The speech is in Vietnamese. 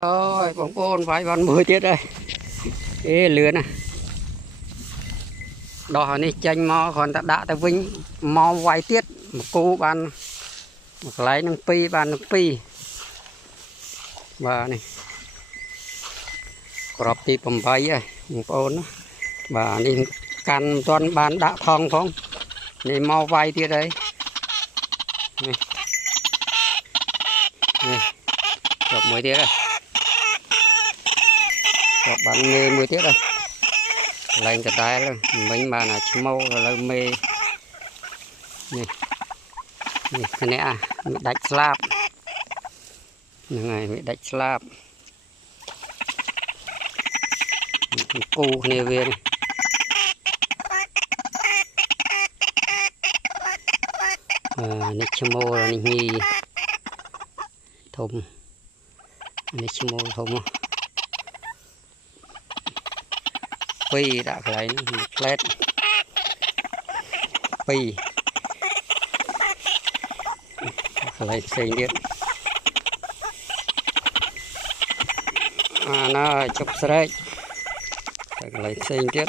Ôi bóng ôn vài con 10 tiết đây. Ê lứa nè. Đỏ này chanh mò còn đã ta vinh mò vài tiết một cô ban một lấy năng pi ban năng pi và này crop ti bầm bay ấy một ôn và này can toàn ban đã thong không này mò vài tiết đấy này này crop 10 tiết rồi crop ban mê 10 tiết rồi lên cái tay luôn mình mà là mâu là mê này này cái này à đánh slab này bị đánh slab cu này về này này mâu là nhì thùng này mâu thùng pi đã lấy plate pi lấy xây điện nó chụp sợi lấy xây điện